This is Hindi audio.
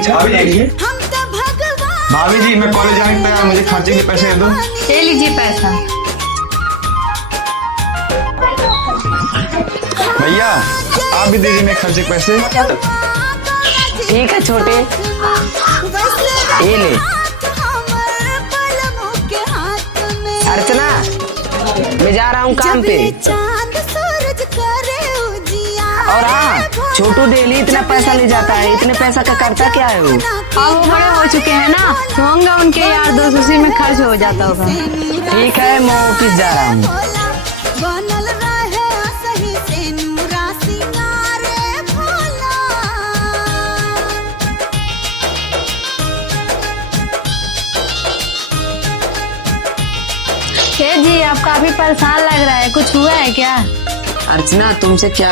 भाभी जी, भाभी जी मैं कॉलेज जाने तैयार, मुझे खर्चे के पैसे दे दो। ले लीजिए पैसा। भैया आप भी दीजिए मेरे खर्चे के पैसे। ठीक है छोटे, ये ले। अर्चना, मैं जा रहा हूँ काम पे। और हाँ, छोटू डेली इतना पैसा ले जाता है, इतने पैसा का करता क्या है वो? अब वो बड़े हो चुके हैं ना, तो होंगे उनके यार दोस्त, उसी में खर्च हो जाता होगा। ठीक है, मैं ऑफिस जा रहा हूँ। जी आप काफी परेशान लग रहा है, कुछ हुआ है क्या? अर्चना तुमसे क्या